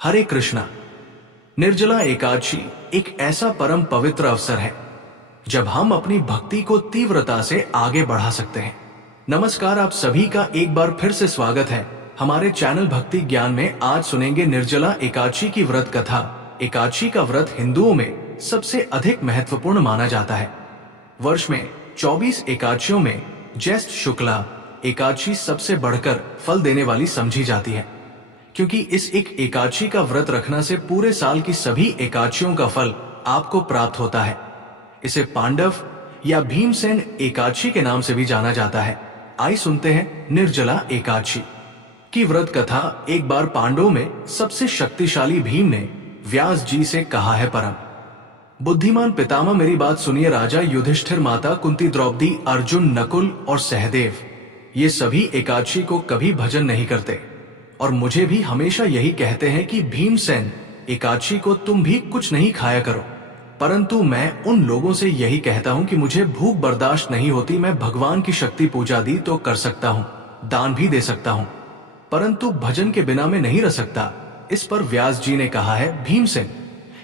हरे कृष्णा। निर्जला एकादशी एक ऐसा परम पवित्र अवसर है जब हम अपनी भक्ति को तीव्रता से आगे बढ़ा सकते हैं। नमस्कार, आप सभी का एक बार फिर से स्वागत है हमारे चैनल भक्ति ज्ञान में। आज सुनेंगे निर्जला एकादशी की व्रत कथा। एकादशी का व्रत हिंदुओं में सबसे अधिक महत्वपूर्ण माना जाता है। वर्ष में 24 एकादशियों में ज्येष्ठ शुक्ला एकादशी सबसे बढ़कर फल देने वाली समझी जाती है, क्योंकि इस एक एकादशी का व्रत रखने से पूरे साल की सभी एकादशियों का फल आपको प्राप्त होता है। इसे पांडव या भीमसेन एकादशी के नाम से भी जाना जाता है। आइए सुनते हैं निर्जला एकादशी की व्रत कथा। एक बार पांडवों में सबसे शक्तिशाली भीम ने व्यास जी से कहा है, परम बुद्धिमान पितामह मेरी बात सुनिए। राजा युधिष्ठिर, माता कुंती, द्रौपदी, अर्जुन, नकुल और सहदेव ये सभी एकादशी को कभी भजन नहीं करते और मुझे भी हमेशा यही कहते हैं कि भीमसेन एकादशी को तुम भी कुछ नहीं खाया करो। परंतु मैं उन लोगों से यही कहता हूं कि मुझे भूख बर्दाश्त नहीं होती। मैं भगवान की शक्ति पूजा दी तो कर सकता हूं, दान भी दे सकता हूं, परंतु भजन के बिना मैं नहीं रह सकता। इस पर व्यास जी ने कहा है, भीमसेन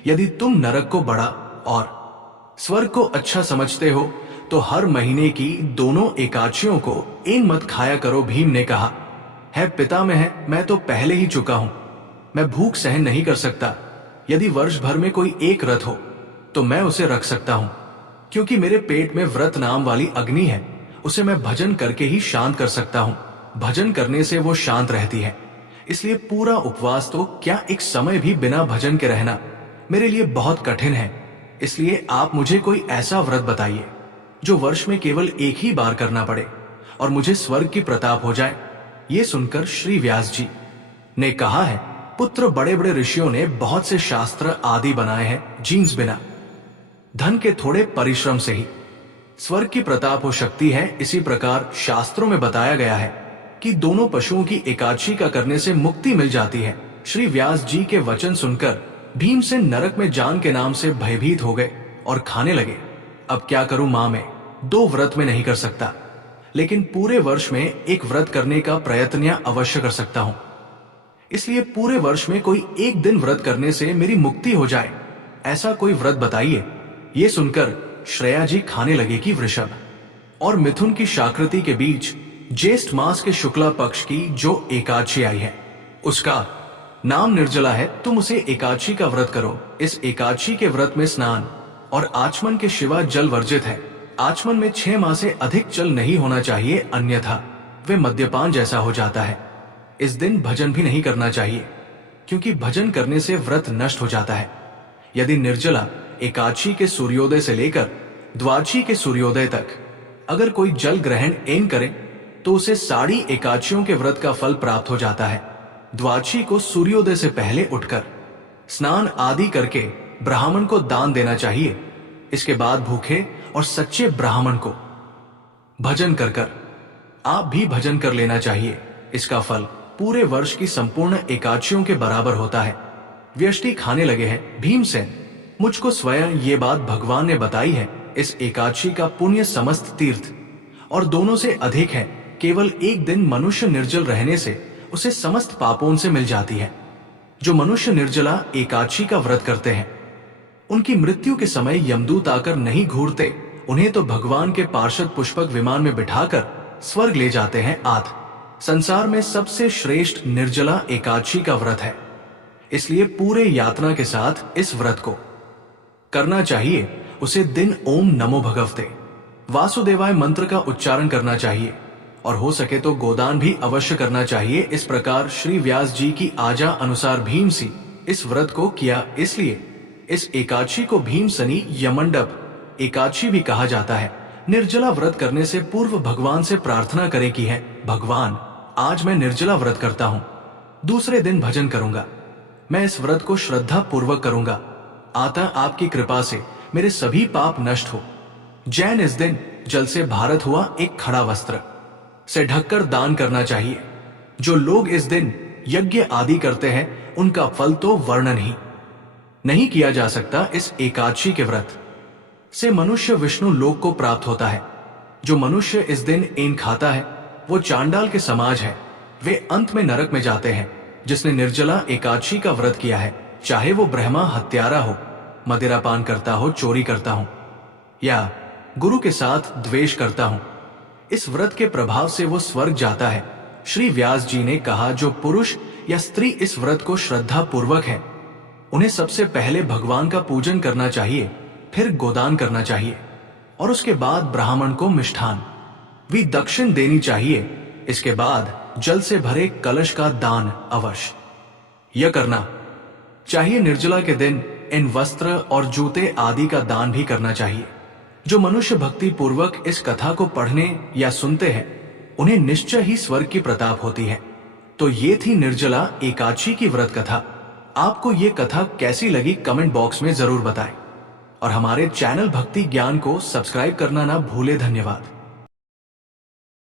यदि तुम नरक को बड़ा और स्वर्ग को अच्छा समझते हो तो हर महीने की दोनों एकादशियों को इन मत खाया करो। भीम ने कहा, है पितामह है, मैं तो पहले ही चुका हूं, मैं भूख सहन नहीं कर सकता। यदि वर्ष भर में कोई एक व्रत हो तो मैं उसे रख सकता हूं, क्योंकि मेरे पेट में व्रत नाम वाली अग्नि है, उसे मैं भजन करके ही शांत कर सकता हूं। भजन करने से वो शांत रहती है, इसलिए पूरा उपवास तो क्या एक समय भी बिना भजन के रहना मेरे लिए बहुत कठिन है। इसलिए आप मुझे कोई ऐसा व्रत बताइए जो वर्ष में केवल एक ही बार करना पड़े और मुझे स्वर्ग की प्रताप हो जाए। ये सुनकर श्री व्यास जी ने कहा है, पुत्र, बड़े बड़े ऋषियों ने बहुत से शास्त्र आदि बनाए हैं, जीन्स बिना धन के थोड़े परिश्रम से ही स्वर्ग की प्रताप हो सकती है। इसी प्रकार शास्त्रों में बताया गया है कि दोनों पशुओं की एकादशी का करने से मुक्ति मिल जाती है। श्री व्यास जी के वचन सुनकर भीमसेन नरक में जान के नाम से भयभीत हो गए और खाने लगे। अब क्या करूं मां, मैं 2 व्रत में नहीं कर सकता, लेकिन पूरे वर्ष में एक व्रत करने का प्रयत्न या अवश्य कर सकता हूं। इसलिए पूरे वर्ष में कोई एक दिन व्रत करने से मेरी मुक्ति हो जाए, ऐसा कोई व्रत बताइए। ये सुनकर श्रेया जी खाने लगे कि वृषभ और मिथुन की शाकृति के बीच ज्येष्ठ मास के शुक्ला पक्ष की जो एकादशी आई है उसका नाम निर्जला है। तुम उसे एकादशी का व्रत करो। इस एकादशी के व्रत में स्नान और आचमन के सिवा जल वर्जित है। आचमन में 6 माह से अधिक जल नहीं होना चाहिए, अन्यथा वे मद्यपान जैसा हो जाता है। इस दिन भजन भी नहीं करना चाहिए, क्योंकि भजन करने से व्रत नष्ट हो जाता है। यदि निर्जला एकादशी के सूर्योदय से लेकर द्वादशी के सूर्योदय तक अगर कोई जल ग्रहण एन करे तो उसे साड़ी एकादशियों के व्रत का फल प्राप्त हो जाता है। द्वादशी को सूर्योदय से पहले उठकर स्नान आदि करके ब्राह्मण को दान देना चाहिए। इसके बाद भूखे और सच्चे ब्राह्मण को भजन कर आप भी भजन कर लेना चाहिए। इसका फल पूरे वर्ष की संपूर्ण एकादशियों के बराबर होता है। व्यष्टि खाने लगे हैं, भीमसेन मुझको स्वयं ये बात भगवान ने बताई है। इस एकादशी का पुण्य समस्त तीर्थ और दोनों से अधिक है। केवल एक दिन मनुष्य निर्जल रहने से उसे समस्त पापों से मिल जाती है। जो मनुष्य निर्जला एकादशी का व्रत करते हैं उनकी मृत्यु के समय यमदूत आकर नहीं घूरते, उन्हें तो भगवान के पार्षद पुष्पक विमान में बिठाकर स्वर्ग ले जाते हैं। संसार में सबसे श्रेष्ठ निर्जला एकादशी का व्रत है, इसलिए पूरे यातना के साथ इस व्रत को करना चाहिए। उसे दिन ओम नमो भगवते वासुदेवाय मंत्र का उच्चारण करना चाहिए और हो सके तो गोदान भी अवश्य करना चाहिए। इस प्रकार श्री व्यास जी की आज्ञा अनुसार भीमसी इस व्रत को किया। इसलिए इस एकादशी को भीमसनी यमंडप एकादशी भी कहा जाता है। निर्जला व्रत करने से पूर्व भगवान से प्रार्थना करे की है, भगवान आज मैं निर्जला व्रत करता हूं, दूसरे दिन भजन करूंगा। मैं इस व्रत को श्रद्धा पूर्वक करूंगा। आता आपकी कृपा से मेरे सभी पाप नष्ट हो। जैन इस दिन जल से भारत हुआ एक खड़ा वस्त्र से ढककर दान करना चाहिए। जो लोग इस दिन यज्ञ आदि करते हैं उनका फल तो वर्णन ही नहीं किया जा सकता। इस एकादशी के व्रत से मनुष्य विष्णु लोक को प्राप्त होता है। जो मनुष्य इस दिन इन खाता है वो चांडाल के समाज है, वे अंत में नरक में जाते हैं। जिसने निर्जला एकादशी का व्रत किया है, चाहे वो ब्रह्मा हत्यारा हो, मदिरापान करता हो, चोरी करता हो या गुरु के साथ द्वेष करता हो, इस व्रत के प्रभाव से वो स्वर्ग जाता है। श्री व्यास जी ने कहा, जो पुरुष या स्त्री इस व्रत को श्रद्धा पूर्वक है, उन्हें सबसे पहले भगवान का पूजन करना चाहिए, फिर गोदान करना चाहिए और उसके बाद ब्राह्मण को मिष्ठान भी दक्षिण देनी चाहिए। इसके बाद जल से भरे कलश का दान अवश्य यह करना चाहिए। निर्जला के दिन इन वस्त्र और जूते आदि का दान भी करना चाहिए। जो मनुष्य भक्ति पूर्वक इस कथा को पढ़ने या सुनते हैं, उन्हें निश्चय ही स्वर्ग की प्रताप होती है। तो ये थी निर्जला एकादशी की व्रत कथा। आपको ये कथा कैसी लगी कमेंट बॉक्स में जरूर बताएं और हमारे चैनल भक्ति ज्ञान को सब्सक्राइब करना ना भूले। धन्यवाद।